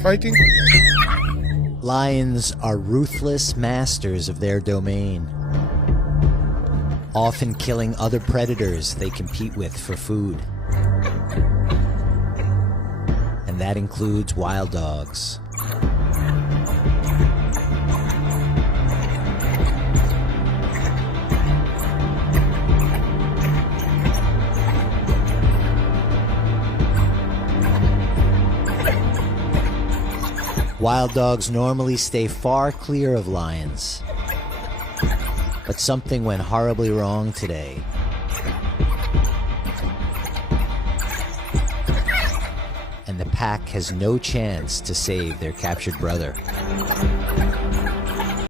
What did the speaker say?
Fighting. Lions are ruthless masters of their domain, often killing other predators they compete with for food. And that includes wild dogs. Wild dogs normally stay far clear of lions, but something went horribly wrong today. And the pack has no chance to save their captured brother.